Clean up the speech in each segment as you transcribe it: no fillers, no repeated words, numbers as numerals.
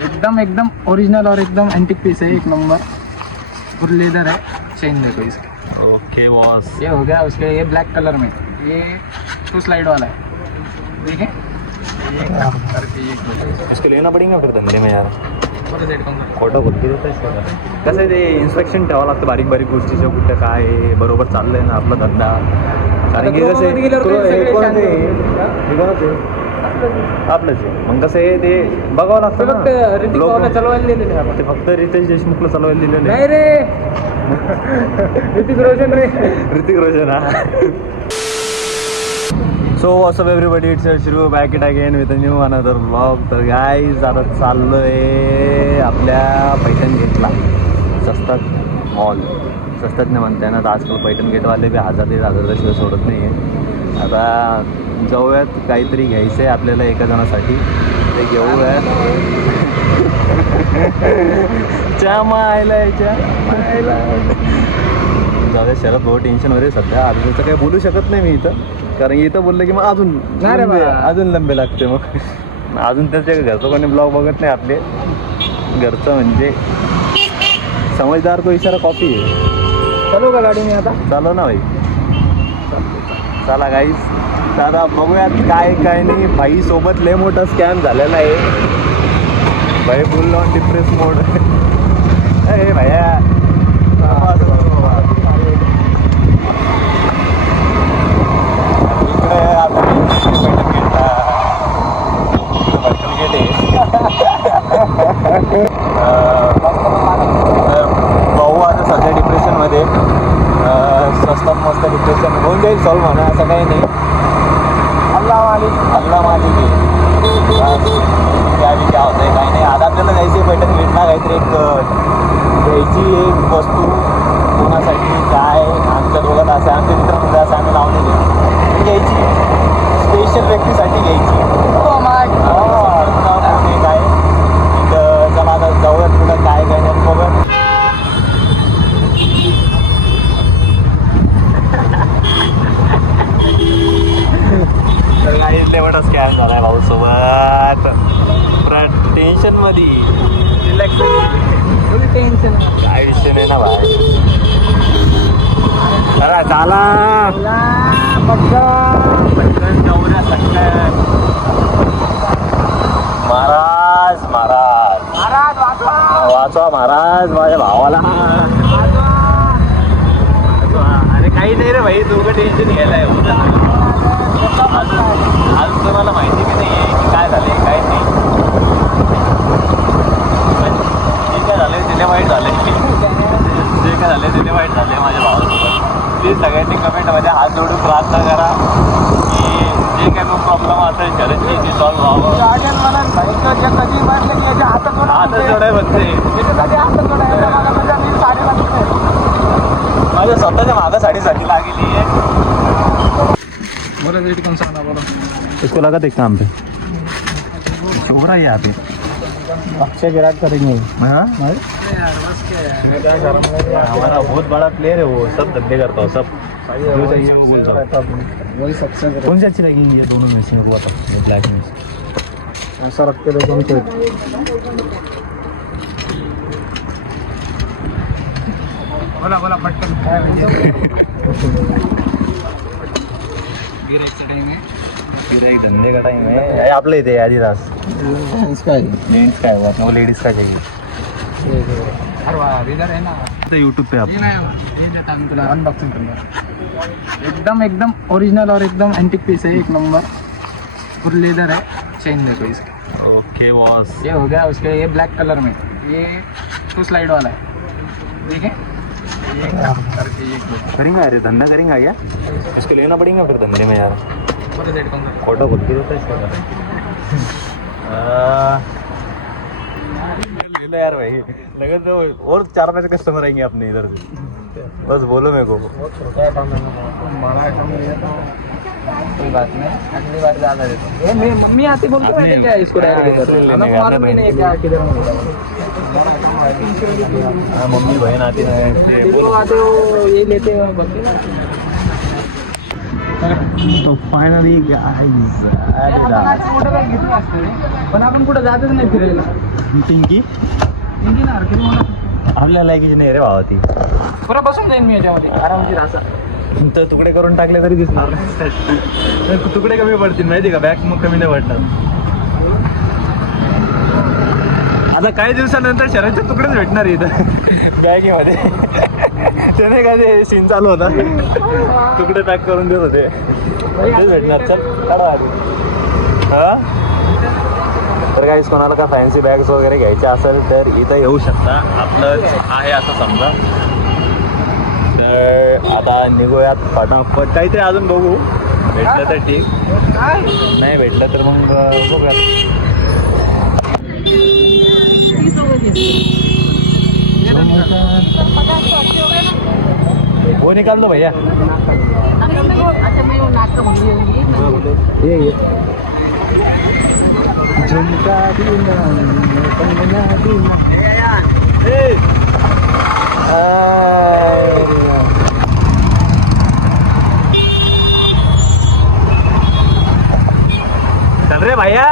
एकदम एकदम ओरिजिनल और एकदम एंटिक पीस है, एक नंबर। फुल लेदर है, चेन देखो इसका। Okay boss. ये हो गया उसके, ये ब्लैक कलर में, ये 2 स्लाइड वाला है, ठीक है। ये करके ये इसको लेना पडेगा फिर धंदे में यार. बरं सेट करून खोटं बोलते कसं आहे ते इन्स्ट्रक्शन ठेवावं लागतं बारीक बारीक गोष्टीचं कुठं काय आहे बरोबर चाललंय ना आपला धंदा. कारण की कसं आहे आपलंच आहे मग कसं आहे ते बघावं लागतं ना. चालवायला दिलेलं आहे ते फक्त रितेश देशमुखला चालवायला दिलेलं नाही रे. ऋतिक रोशन रे. ऋतिक रोशन हा. सो व्हॉट्सअप एव्हरीबडी, इट्स श्रू back it again with a new another vlog. तर गाईज आता चाललो आहे आपल्या पैठण गेटला. स्वस्तात मॉल, स्वस्तात नाही म्हणते ना, तर आजकाल पैठण गेटवाले बी 1000-1500 शिवाय सोडत नाही आहे. आता जाऊयात, काहीतरी घ्यायचं आहे आपल्याला एका जणासाठी, ते घेऊयात. च्या मायला जाऊया. शरद भाऊ टेन्शनमध्ये सध्या, आता त्याचं काही बोलू शकत नाही मी इथं, कारण इथं बोललं की मग अजून लंबे लागते. मग अजून त्याच्या घरचं कोणी ब्लॉग बघत नाही आपले. घरचं म्हणजे समजदार को इशारा कॉपी आहे. चालू का गाडी मी आता? चालव ना भाई, चला गाईस. दादा बघूयात काय काय नाही. भाई सोबत लय मोठा स्कॅम झालेला आहे भाई, फुल ऑन डिप्रेस मोड. अरे भैया भाऊ आता सध्या डिप्रेशनमध्ये. स्वस्तात मस्त डिप्रेशन होऊन जाईल सॉल्व म्हणा, असं काही नाही. अल्लाह मालिक त्यावेळी काय होतं आहे काही नाही. आता आपल्याला जायची पैठण भेटणार काहीतरी एक घ्यायची एक वस्तू कोणासाठी काय, आमच्या दोघात असं आमच्या मित्रांमध्ये असं आम्ही लावून घ्यायची, स्पेशल व्यक्तीसाठी घ्यायची. काय चला आता जाऊयात पुढं काय काय नाही बघा. तर काही तेवढाच स्कॅम झाला आहे भाऊ सोबत. पुरा टेन्शनमध्ये. रिलॅक्स, टेन्शन काय विषय नाही ना भाई. चला चाला महाराज महाराज वाचवा महाराज माझ्या भावाला. अरे काही नाही रे भाई, दोघं टेन्शन घ्यायला आज तुम्हाला माहिती बी नाही आहे की काय झाले काय नाही. जे काय झाले तिने वाईट झाले, जे काय झाले तिने वाईट झाले माझ्या भावासोबत. प्लीज सगळ्यांनी कमेंटमध्ये हात जोडून प्रार्थना करा की जे काय प्रॉब्लेम असेल शरदची ती सॉल्व्ह व्हावं. हात जोडाय म्हणते माझ्या स्वतःच्या मागं साडीसाठी लागेली आहे. बोला रेट कौन सा आना बोलो. इसको लगा देख काम पे हो रहा है यहाँ पे. अक्षय विराट करेंगे. हाँ यार बस क्या है, हमारा बहुत बड़ा प्लेयर है वो, सब धंधे करता हो सब. जो चाहिए वो बोल सकता. वही सबसे कौन सी अच्छी लगेंगी ये दोनों में से को बताओ. ब्लैक में ऐसा रखते लोग हमको. बोला बोला पटकन. गिराईचा टाइम आहे, गिराईक धंधे का टाइम है. आपले इथे आदिदास जेंट्स का जेंट्स का है वो लेडीज का चाहिए. अरे वाह, इधर है ना यूट्यूब पे आप ये नाही ये देता मी तुला अनबॉक्सिंग करूया. एकदम एकदम ओरिजिनल और एकदम एंटिक पीस है, एक नंबर. फुल लेदर है, चेन देखो इसका. Okay boss. ये हो गया उसके, ये ब्लैक कलर में, ये 2 स्लाइड वाला है, ठीक है. ये करके ये करेंगे. अरे धंधा करेंगे क्या इसको लेना पड़ेगा फिर धंधे में यार. बरं सेट करून खोटं बोलते होता इसका यार भाई. लगन तो और 4-5 कस्टमर आएंगे अपने इधर से. बस बोलो मेरे को. कोई बात नहीं, अगली बार ज़्यादा देता हूँ. ये मेरी मम्मी आती बोलते मैंने क्या इसको डायरेक्ट कर. मालूम ही नहीं क्या किधर. मम्मी बहन आती है वो आते हो ये लेते हो. तो फायनली गाईज मोठं बॅग घेतलं असतं रे. पण आपण कुठं जातच नाही फिरायला. पिंकी इंजिन किती मोठं. आपल्या लायकीची नाही रे भावा ती. पुरा बसून जाईन मी याच्यामध्ये आरामशीर असं. तर तुकडे करून टाकले तरी दिसणार नाही. तुकडे कमी पडतील माहिती का, बॅग मग कमी नाही पडणार. आता काही दिवसानंतर शहराचे तुकडेच भेटणार इथं बॅगेमध्ये. ते नाही का ते सीन चालू होता, तुकडे पॅक करून देत होते, तेच भेटणार. चल काढा आधी. हा तर काहीच कोणाला का फॅन्सी बॅग्स वगैरे घ्यायच्या असेल तर इथं येऊ शकता. आपलं आहे असं समजा. तर आता निघूयात फटाफट. काहीतरी अजून बघू, भेटलं तर ठीक, नाही भेटलं तर मग बघूयात. वो निकाल दो भैया. झुमका चल रे भैया.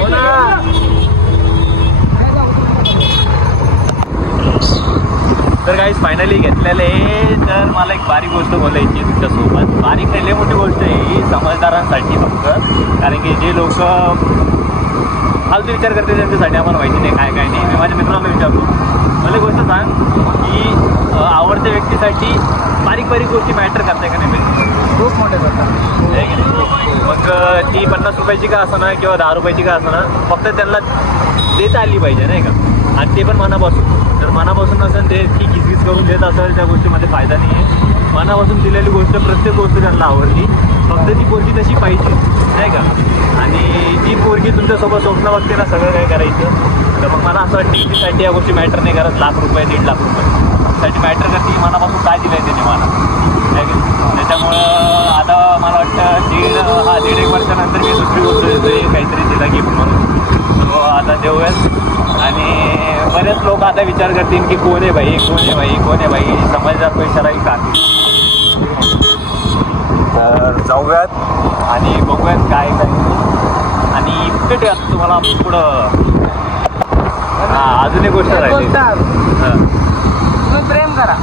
हो ना. तर काहीच फायनली घेतलेलं आहे. तर मला एक बारीक गोष्ट बोलायची तुमच्यासोबत. बारीक नाही, लय मोठी गोष्ट आहे ही समजदारांसाठी फक्त. कारण की जे लोक फालतू विचार करते त्यांच्यासाठी आम्हाला माहिती नाही काय काय नाही. मी माझ्या मित्रांना विचारतो, मला गोष्ट सांग की आवडत्या व्यक्तीसाठी बारीक बारीक गोष्टी मॅटर करताय का नाही? खूप मोठे करतात. आहे की नाही? मग ती 50 रुपयाची का असं ना किंवा 10 रुपयाची का असं ना, फक्त त्यांना देता आली पाहिजे नाही का. आणि ते पण मनापासून. जर मनापासून असेल ते ती किचकिच करून देत असेल त्या गोष्टीमध्ये फायदा नाही आहे. मनापासून दिलेली गोष्ट प्रत्येक गोष्ट त्यांना आवडली, फक्त ती पोरगी तशी पाहिजे नाही का. आणि जी पोरगी तुमच्यासोबत स्वप्न बघते ना सगळं काय करायचं, तर मग मला असं वाटतं की तिसाठी या गोष्टी मॅटर नाही करत. लाख रुपये 1.5 लाख रुपये साठी मॅटर करते की मनापासून काय दिलं आहे त्याने मला, आहे की. त्याच्यामुळं आता मला वाटतं 1.5 वर्षानंतर मी दुसरी गोष्ट देतोय काहीतरी तिला गिफ्ट म्हणून. तो आता देऊयात. आणि बरेच लोक आता विचार करतील की कोण आहे भाई, कोण आहे भाई, कोण आहे भाई, समजदार पैशाला की का. तर जाऊयात आणि बघूयात काय काय. आणि भेटूयात तुम्हाला पुढं. हां अजून एक गोष्ट राहिली. तुम्ही प्रेम करा.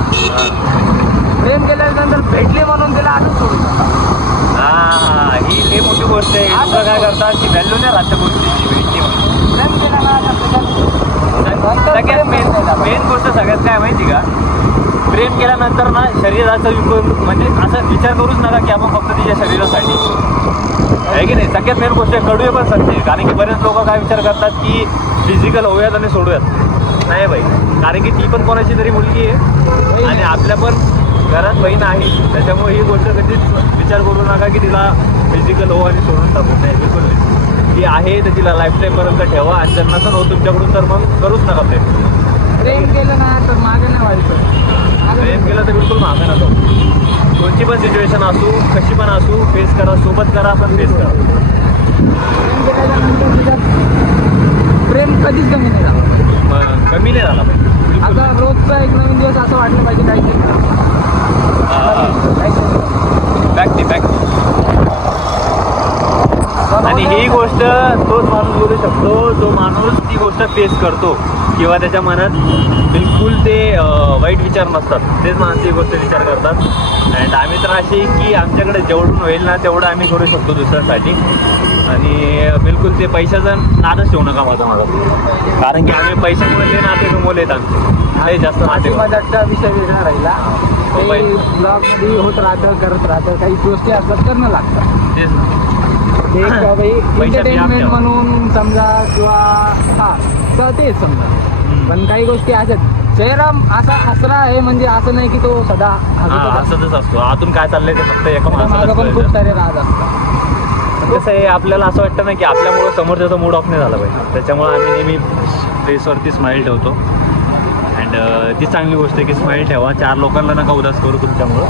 प्रेम केल्यानंतर भेटले म्हणून त्याला अजून सोडू नका. हां ही लई मोठी गोष्ट आहे. असं काय करतात की व्हॅल्यू नाही राहते गोष्टीची, भेटली म्हणून. प्रेम केलं ना सगळ्यात मेन गोष्ट सगळ्यात काय माहिती का, प्रेम केल्यानंतर ना शरीराचा म्हणजे असं विचार करूच नका की आपण फक्त तिच्या शरीरासाठी, आहे की नाही. सगळ्यात मेन गोष्ट आहे, कडू आहे पण सत्य. कारण की बरेच लोक काय विचार करतात की फिजिकल होऊयात आणि सोडूयात. नाही बाई, कारण की ती पण कोणाची तरी मुलगी आहे आणि आपल्या पण घरात बहीण आहे. त्याच्यामुळे ही गोष्ट कधीच विचार करू नका की तिला फिजिकल हो आणि सोडून टाकू. नाही, बिलकुल नाही. ती आहे तर तिला लाईफ टाईमपर्यंत ठेवा. आणि जर नसेल हो तुमच्याकडून तर मग करूच नका प्रेम. प्रेम केलं ना तर मागे नाही व्हायचं. प्रेम केलं तर बिलकुल मागे नको. कोणती पण सिच्युएशन असू, कशी पण असू, फेस करा. सोबत करा पण फेस करा. प्रेम केल्यानंतर तुझ्यात प्रेम कधीच कमी नाही झालं. मग कमी नाही झाला पाहिजे. आता रोजचा एक नवीन दिवस असं वाटलं पाहिजे काहीतरी बॅक टी बॅक. आणि ही गोष्ट तोच माणूस बोलू शकतो जो माणूस ती गोष्ट फेस करतो किंवा त्याच्या मनात बिलकुल ते वाईट विचार नसतात. तेच माणसं ही गोष्ट विचार करतात. अँड आम्ही तर अशी की आमच्याकडे जेवढून होईल ना तेवढं आम्ही करू शकतो दुसऱ्यांसाठी. आणि बिलकुल ते पैशाचा नादच ठेवू नका माझं मला. कारण की आम्ही पैशामुळे ते नाते गमवलेत आम्ही जास्त नाते. माझा विषय वेगळा राहिला. ब्लॉगमध्ये होत राहतं, करत राहतं, काही गोष्टी असतात करणं लागतं. तेच ना. एक एंटरटेनमेंट म्हणून समजा किंवा हा तर तेच समजा. पण काही गोष्टी असतात. जयराम असा हसरा आहे म्हणजे असं नाही की तो सदा हसतच असतो. आतून काय चाललंय ते फक्त एका माणसाला पण खूप सारे राज असतात. कसं आहे, आपल्याला असं वाटतं ना की आपल्यामुळं समोरच्याचा मूड ऑफ नाही झाला पाहिजे. त्याच्यामुळे आम्ही नेहमी फेसवरती स्माईल ठेवतो. अँड ती चांगली गोष्ट आहे की स्माईल ठेवा. 4 लोकांना नका उदास करू तुमच्यामुळं.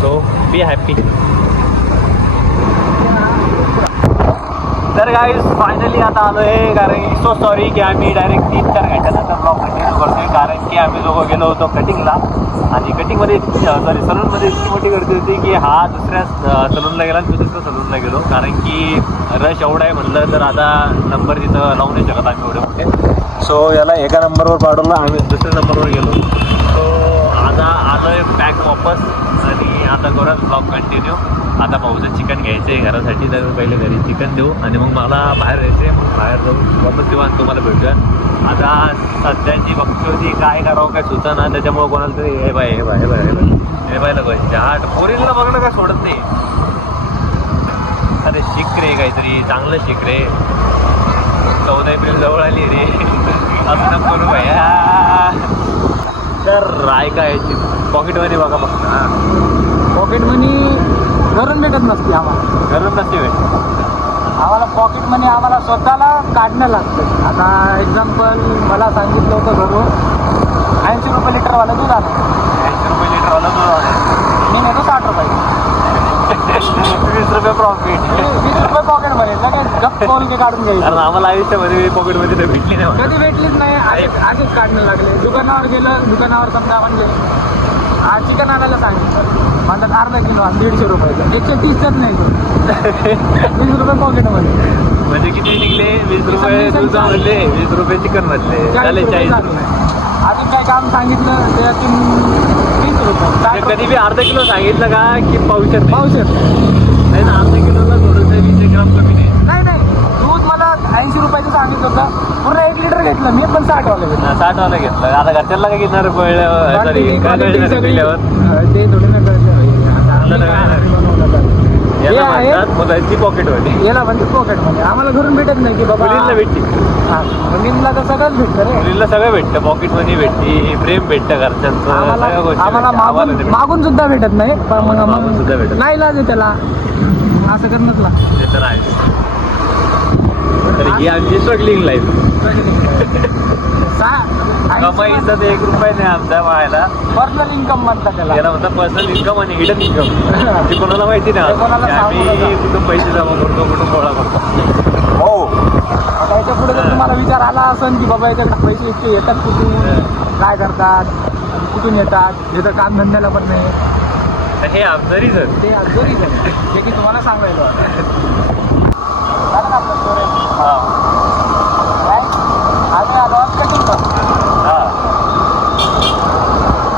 So be happy. तर गाईज फायनली आता आलो आहे. कारण सो सॉरी की आम्ही डायरेक्ट 3-4 घंट्यानंतर ब्लॉग कंटिन्यू करतोय, कारण की आम्ही दोघं गेलो होतो कटिंगला आणि कटिंगमध्ये सलूनमध्ये इतकी मोठी गर्दी होती की हा दुसऱ्या सलूनला गेला आणि दुसऱ्या सलूनला गेलो, कारण की रश एवढा आहे म्हणलं तर आता नंबर तिथं लावू नाही शकत आम्ही एवढे मोठे. सो याला एका नंबरवर पाठवलं, आम्ही दुसऱ्या नंबरवर गेलो. सो आता आलो आहे बॅक वापस आणि आता करूयात ब्लॉग कंटिन्यू. आता भाऊचं चिकन घ्यायचं आहे घरासाठी, तर पहिले घरी चिकन देऊ आणि मग मला बाहेर यायचं आहे, मग बाहेर जाऊ वापस देऊ आणि तुम्हाला भेटूया. आता सध्याची बघतो होती काय करावं काय सुचना, त्याच्यामुळे कोणाला तरी हे बाय झाट पोरीला बघणं काय सोडत नाही. अरे शिक रे काहीतरी चांगलं शिक रे, 14 एप्रिल जवळ आली रे असं नको करू भैया. तर ऐका याची पॉकेट मनी बघा फक्त. पॉकेट मनी घरून भेटत नसते आम्हाला, घरून नसते वेळ आम्हाला पॉकेट मनी आम्हाला स्वतःला काढणं लागतं. आता एक्झाम्पल मला सांगितलं होतं घरून 80 रुपये लिटरवाला दूध आलं, 80 रुपये लिटरवाला दूध मी नेतो 60 रुपये 20 रुपये प्रॉफिट, 20 रुपये पॉकेट मध्ये लगेच गप्प करून ते काढून घ्यायचं. कारण आम्हाला आयुष्यामध्ये पॉकेटमध्ये तर भेटली नाही. कधी भेटलीच नाही, असेच काढणं लागले. दुकानावर गेलं, दुकानावर समजा म्हणजे चिकन आणायला सांगितलं, म्हणतात अर्धा किलो 150 रुपयाचं, 130च नाही तो 20 रुपये पॉकेटमध्ये. म्हणजे किती निघले? 20 रुपये दुधामधले, 20 रुपये चिकन मधले, झाले 40 रुपये. अजून काय काम सांगितलं त्यातून 30 रुपये. कधी बी अर्धा किलो सांगितलं का की पावशेर पावशेर नाही ना, अर्धा किलोला थोडंसं 20 ग्राम कमी नाही. नाही दूध मला 80 रुपयाचं सांगितलं होतं, पूर्ण 1 लिटर घेतलं मी, पण 60 वाला घेतलं. 60 वाला घेतलं. आता घरच्यांना काय घेणार सॉरी काय कळल्यावर ते थोडी ना याला म्हणतात मुलांची पॉकेट मध्ये, याला म्हणजे पॉकेट मध्ये. आम्हाला घरून भेटत नाही की बाबा मुलींना भेटते, मुलींना तर सगळंच भेटतं रे. मुलींना सगळं भेटतं, पॉकेट मनी भेटते, प्रेम भेटतं घरच्यांचं, सगळ्या गोष्टी आम्हाला भेटतात. मागून सुद्धा भेटत नाही, पण मागून सुद्धा भेटत नाही लाज आहे त्याला, असं करणंच लागतं. ते तर आहे. तर ही आमची स्ट्रगलिंग लाईफ. कमाईचा तर 1 रुपया नाही आमचा व्हायला. पर्सनल इन्कम म्हणतात त्याला. याला म्हणतात पर्सनल इन्कम आणि हिडन इन्कम. ते कोणाला माहिती नाही आम्ही कुठून पैसे जमा करतो, कुठून गोळा करतो. हो, आता याच्या पुढे जर तुम्हाला विचार आला असेल की बाबा याच्याकडे पैसे इतके येतात कुठून, काय करतात, कुठून येतात, हे तर काम धंद्याला पण नाही, हे आमचं रिझन, ते अजून जे की तुम्हाला सांगायला आम्ही आलो कटिंग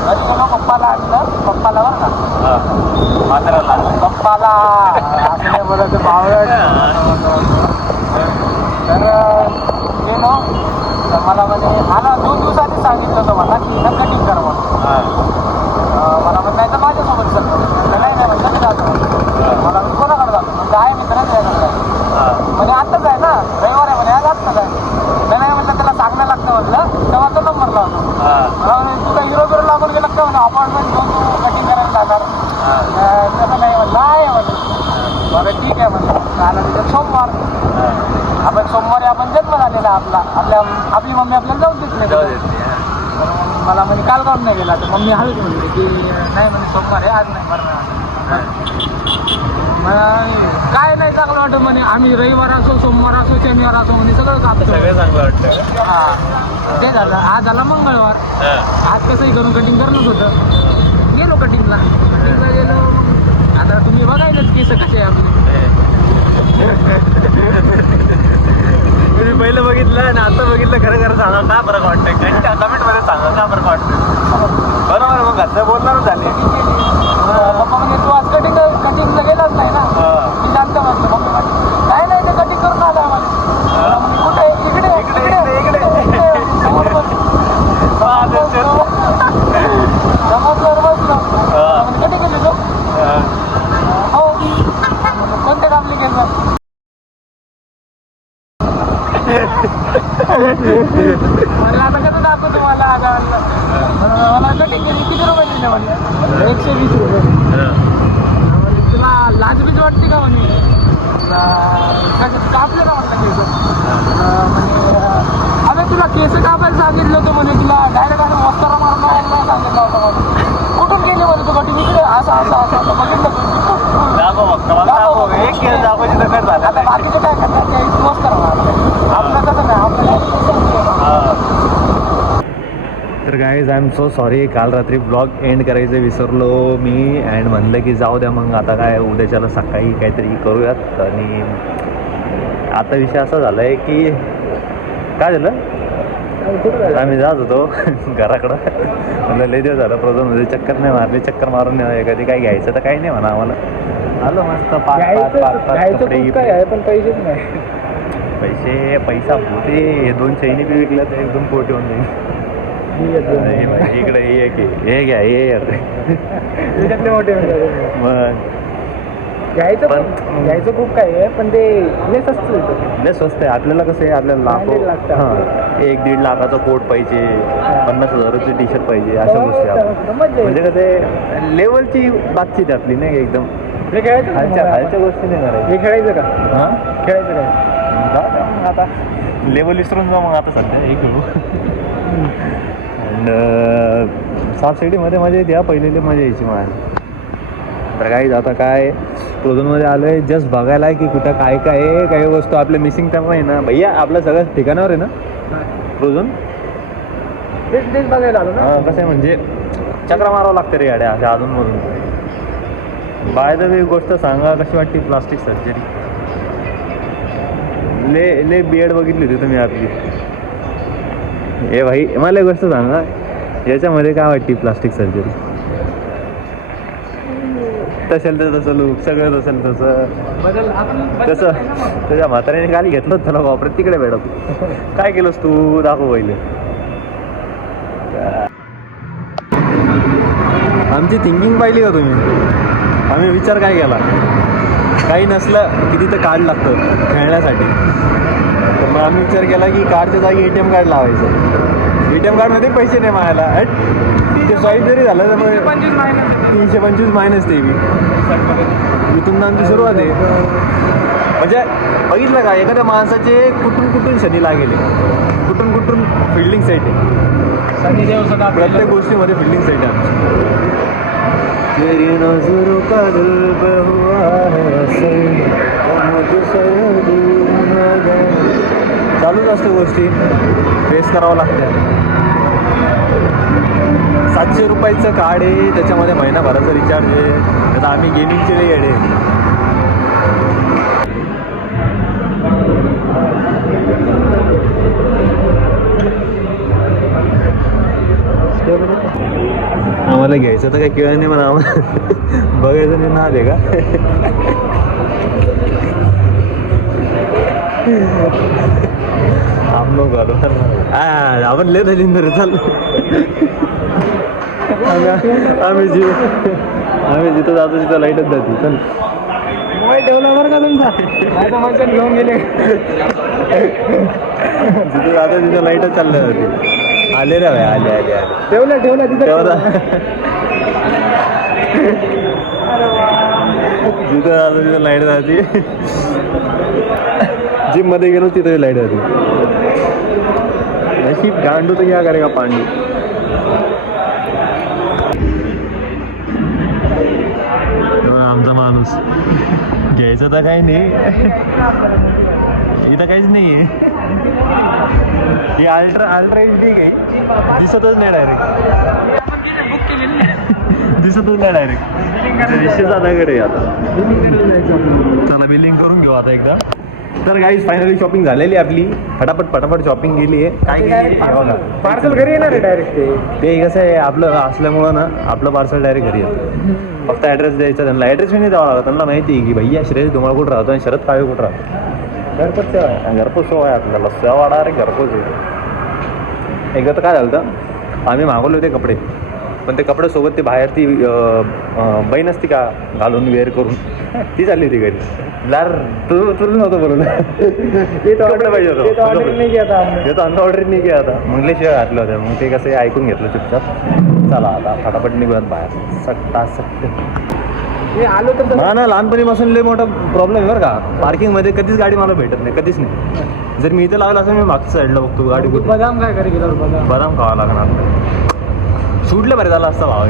घरी गेलो, पप्पाला आणलं, पप्पाला बरं का पप्पाला असं नाही बोलायचं भावड. तर गेलो तर मला मला 2 दिवसांनी सांगितलं होतं मला की इथं कटिंग कर म्हणून. मला म्हणलं नाही तर माझ्यासोबत सर नाही म्हणलं मी जातो. मला मी कोणाकडे जातो म्हणजे आहे मित्रांनी यायला म्हणजे आत्ताच आहे ना, रविवार आहे म्हणे, आज आत्ताच आहे. नाही म्हणलं त्याला सांगणं लागतं म्हटलं, तेव्हा तो नंबर लावतो. तुझा हिरो बिरो लागून गेला का म्हणून अपॉइंटमेंट घेऊन तू कटिंग करायला जाणार. तसं नाही म्हणलं, आहे म्हणलं. बरं ठीक आहे म्हणलं. आला तिथे सोमवार, आपण सोमवारी आपण जन्म झालेला आपली मम्मी आपल्याला जाऊन देत नाही. मला म्हणे काल काढून नाही गेला, तर मम्मी हळूच म्हणते की नाही म्हणे सोमवार आहे, आज नाही मरणार. काय नाही चांगलं वाटतं म्हणे, आम्ही रविवार असो, सोमवार असो, शनिवार असो म्हणे सगळं कापतो. सगळं चांगलं वाटतं. हां ते झालं. आज झाला मंगळवार, आज कसंही करून कटिंग करणंच होतं. गेलो कटिंगला गेलो. आता तुम्ही बघायलाच केस कसे आहे आपले. तुम्ही पहिलं बघितलं आणि आता बघितलं, खरं सांगा का फरक वाटतंय? कमेंट मध्ये सांगा का फरक वाटतंय. बरोबर, मग घरचं बोलणारच झाले. पप्पा म्हणजे तू आज कटिंगला गेलाच नाही ना, मी जाणतं म्हटलं. मम्मी म्हटलं नाही ते कटिंग करून आलं आम्हाला. कुठे इकडे समोर बसलो. कधी गेली तू? हो. कोणत्या कामली गेलं? म्हणलं आता कसं दाखवतो तुम्हाला. आता मला कटिंग केली, किती रुपये दिले म्हणलं? 120 रुपये. तुला लाजबीज वाटते का म्हणे? कापलं का म्हटलं केस? म्हणजे अरे तुला केस कापायला सांगितलं होतं म्हणे, तुला डायरेक्ट असं मस्करा मारून नाही सांगितलं होतं म्हणे. कुठून गेली म्हणे तू कटिंग? इकडे असं बघितलं आता बाकीचं काय करतात ते मस्करा मारतात. आपलं कसं नाही, आपल्याला guys I am so sorry, काल रात्री ब्लॉग एंड करायचं विसरलो मी अँड म्हणलं की जाऊ द्या मग आता काय उद्याच्याला सकाळी काहीतरी करूयात. आणि आता विषय असा झाला आहे की काय झालं, आम्ही जात होतो घराकडं, म्हणलं लय दिवस झालं प्रोझोनमध्ये चक्कर नाही मारली, चक्कर मारून नाही कधी काही घ्यायचं तर काही नाही म्हणा आम्हाला. आलो मस्त पाच कपडे काय पण पैसेच नाही. पैसा होते, हे 2 चैनी बी विकल्या तर एकदम पोटी होऊन जाईल. इकडे हे घ्या हे मोठे मग घ्यायचं खूप काय आहे, पण ते लय स्वस्त होतं. लय स्वस्त आहे. आपल्याला कसं आहे, आपल्याला लाखो, हां 1-1.5 लाखाचा कोट पाहिजे, 50,000ची टी शर्ट पाहिजे, अशा गोष्टी आपण म्हणजे कसं आहे लेवलची बातचीत आपली नाही का, एकदम खालच्या गोष्टी नाही करायची. हे खेळायचं का? हां खेळायचं काय? मग आता लेवल विसरून जाऊ मग आता सध्या हे खेळू. अँड सबसिडीमध्ये मजा येते, पहिलेली मजा यायची मला. तर काही आता काय प्रोझोनमध्ये आलो आहे जस्ट बघायला की कुठं काय काय आहे, काही वस्तू आपल्या मिसिंग तर नाही ना भैया, आपल्या सगळ्या ठिकाणावर आहे ना प्रोझोन. तेच बघायला आलो ना. हां कसं आहे म्हणजे चक्रा मारावं लागतं रे गाड्या अशा अजूनमधून. बाय द वे गोष्ट सांगा कशी वाटते प्लास्टिक सर्जरी. ले बेड बघितली होती तुम्ही आपली. ए भाई मला एक गोष्ट सांगा, याच्यामध्ये काय वाटते प्लास्टिक सर्जरी. तसेल तर तसं लूक सगळं तसेल तसं त्याच्या म्हाताऱ्याने काल घेतलं त्याला वापरत तिकडे मॅडम. काय केलंस तू दाखव पहिले. आमची थिंकिंग पाहिली का तुम्ही. आम्ही विचार काय केला, काही नसलं की तिथं कार्ड लागतं खेळण्यासाठी, तर मग आम्ही विचार केला की कार्डच्या जागी ATM कार्ड लावायचं. ATM कार्डमध्ये पैसे नाही मागायला, ते स्वाईप जरी झालं तर मग 325 मायनस ते बी. इथून आमची सुरुवात आहे. म्हणजे बघितलं का, एखाद्या माणसाचे कुठून शनी लागेल, कुठून फिल्डिंग साईट आहे. प्रत्येक गोष्टीमध्ये फिल्डिंग साईट आहे आमची. तेरी नजरों का दिल पे हुआ है असर, चालूच असते गोष्टी, फेस करावं लागतं. 700 रुपयाचं कार्ड आहे, त्याच्यामध्ये महिनाभराचं रिचार्ज आहे. आता आम्ही गेमिंगचे लई येडे. आम्हाला घ्यायचं तर काही केलं नाही म्हणा, आम्हाला बघायचं नाही ना दे का. आपण लय दलिंदर चाललो. आम्ही जिथं जातो तिथं लाईटच जाते. चल मोबाईल ठेवला बरं का तुमचा, माणसात घेऊन गेले. जिथं जातो तिथं लाईटच चालल्या जाते. आले रे भाई, आले ठेवला तिथं जिथं जातो तिथं लाईट जाते. जिम मध्ये गेलो तिथं लाईट जाते. नशीब गांडू तर क्या करेगा पांडू. आमचा माणूस घ्यायचं तर काही नाही, इथं काहीच नाही आहे. ही अल्ट्रा HD काही दिसतच नाही डायरेक्ट, दिसतच नाही डायरेक्ट. विषय जाताकडे आता चला बिलिंग करून घेऊ आता एकदा. तर गाईज फायनली शॉपिंग झालेली आपली, फटाफट शॉपिंग केली आहे. काय केली पार्सल घरी येणार आहे डायरेक्ट. ते कसं आहे आपलं असल्यामुळं ना, आपलं पार्सल डायरेक्ट घरी येतं. फक्त ॲड्रेस द्यायचा त्यांना, ॲड्रेस नाही द्यावा लागला. त्यांना माहिती आहे की भैया श्रेयस धुमाळ कुठं राहतो आणि शरद काळे कुठं राहतो. घरपोच सेवा आहे. घरपोच सेवा आहे आपल्याला, सेवाडा रे घरपोच आहे. एकदा तर काय झालं होतं, आम्ही मागवले होते कपडे, पण ते कपड्यासोबत ते बाहेर ती बाई नसती का घालून वेअर करून, ती चालली होती घरी. लार तुला नव्हतं बोलवलं, कपडे पाहिजे होतं. ऑर्डर नाही केला येतो आमचा ऑर्डर नाही केला आता, मंगलेशिवाय घातलं होतं. मग ते कसं ऐकून घेतलं चुपचाप. चला आता फटाफट निघूयात बाहेर. सट्टा आलो तर मला ना लहानपणीपासून लय मोठा प्रॉब्लेम आहे बरं का, पार्किंगमध्ये कधीच गाडी मला भेटत नाही, कधीच नाही. जर मी इथे लागलं असं मी मागच्या साईडला बघतो गाडी कुठे. बदाम काय घरी गेलो, बदाम खावा लागणार. सुटलं बरं झालं असतं भाव.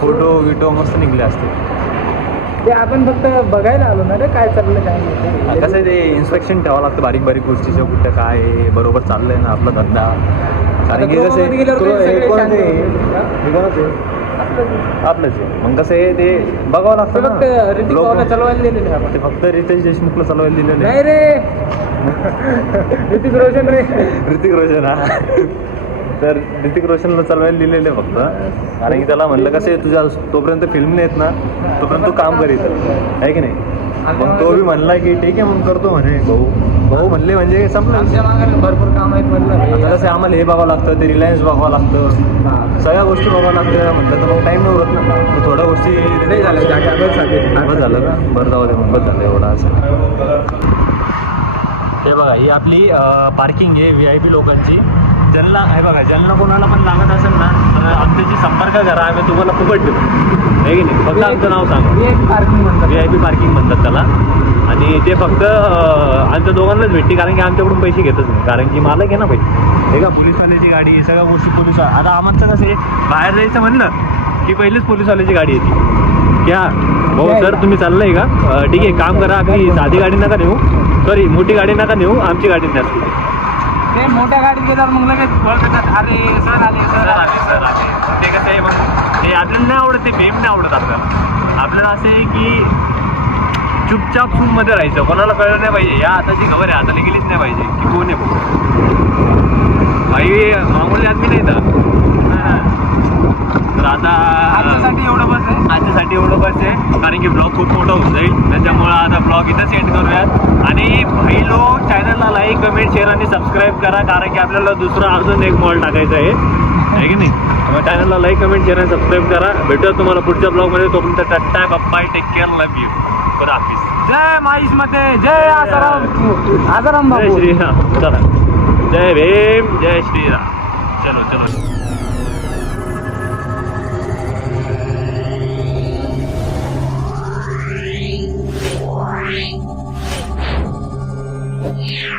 फोटो विटो मस्त निघले असते. ते आपण फक्त बघायला आलो ना रे, काय चाललं काय नाही. कसं आहे ते इन्स्पेक्शन ठेवावं लागतं बारीक गोष्टीचं, कुठं काय बरोबर चाललंय ना आपला धंदा, कारण की कसं आहे, हे कोणाचं आहे? हे कोणाचं आहे? आपलंच आहे. मग कसं आहे ते बघावं लागतं ना. लोकं- चालवायला दिलेले आपण. ते फक्त रितेश देशमुखला चालवायला दिलेलं नाही रे ऋतिक रोशन रे. ऋतिक रोशन हा. तर ऋतिक रोशनला चालवायला दिलेलं आहे फक्त. कारण की त्याला म्हणलं कसं आहे, तुझ्या तोपर्यंत फिल्म नाही येत ना, तोपर्यंत तू काम करीत आहे की नाही. मग तो बी म्हणला की ठीक आहे मग करतो म्हणे. भाऊ म्हणले म्हणजे संपलं. आमच्या मागे भरपूर काम आहेत म्हणलं. आता कसं आम्हाला हे बघावं लागतं, ते रिलायन्स बघावं लागतं, सगळ्या गोष्टी बघावं लागतं. म्हटलं तर मग टाईम नाही उरत ना. तर थोड्या गोष्टी नाही झालं बस झालं का. बरं जाऊ दे मग, बस झालं एवढं असं. हे बघा ही आपली पार्किंग आहे VIP लोकांची. ज्यांना हे बघा, ज्यांना कोणाला पण लागत असेल ना तर आमच्याशी संपर्क करा, आम्ही तुम्हाला फुकट देऊ आहे की नाही. फक्त आमचं नाव सांगा. VIP पार्किंग म्हणतात त्याला. आणि ते फक्त आमच्या दोघांनाच भेटते, कारण की आमच्याकडून पैसे घेतच नाही. कारण की मालक आहे ना पैसे. हे का पोलीसवाल्याची गाडी, सगळ्या गोष्टी पोलीस. आता आम्हाला कसं आहे, बाहेर जायचं म्हणलं की पहिलेच पोलीसवाल्याची गाडी येते. क्या भाऊ सर तुम्ही चाललंय का, ठीक आहे काम करा, आपली साधी गाडी नका नेऊ, सॉरी मोठी गाडी नका नेऊ, आमची गाडी न्या. ते मोठ्या गाडीत गेल्यावर मग लगेच बोलतात अरे सर आले सर आले. ते कसं आहे मग, ते आपल्याला नाही आवडत, ते भेम नाही आवडत आपल्याला. आपल्याला असं आहे की चुपचाप मध्ये राहायचं, कोणाला कळलं नाही पाहिजे. या हाताची खबर आहे हाताला गेलीच नाही पाहिजे की कोण आहे भाई. मामूली आदमी नाही तर आता आजच्यासाठी एवढं बस आहे. आजच्यासाठी एवढं बस आहे, कारण की ब्लॉग खूप मोठा होऊन जाईल. त्याच्यामुळं आता ब्लॉग इथं सेंड करूयात. आणि भाई लोक चॅनलला लाईक कमेंट शेअर आणि सबस्क्राईब करा, कारण की आपल्याला दुसरा अजून एक मॉल टाकायचा आहे की नाही. मग चॅनलला लाईक कमेंट शेअर आणि सबस्क्राईब करा. भेटूया तुम्हाला पुढच्या ब्लॉगमध्ये. तोपर्यंत tata bye, take care, love you, खुदा हाफिज. जय माईसमध्ये, जय आसाराम. आसाराम जय बाबू. श्रीराम. चला, जय भीम, जय श्रीराम. चलो चलो. Yeah.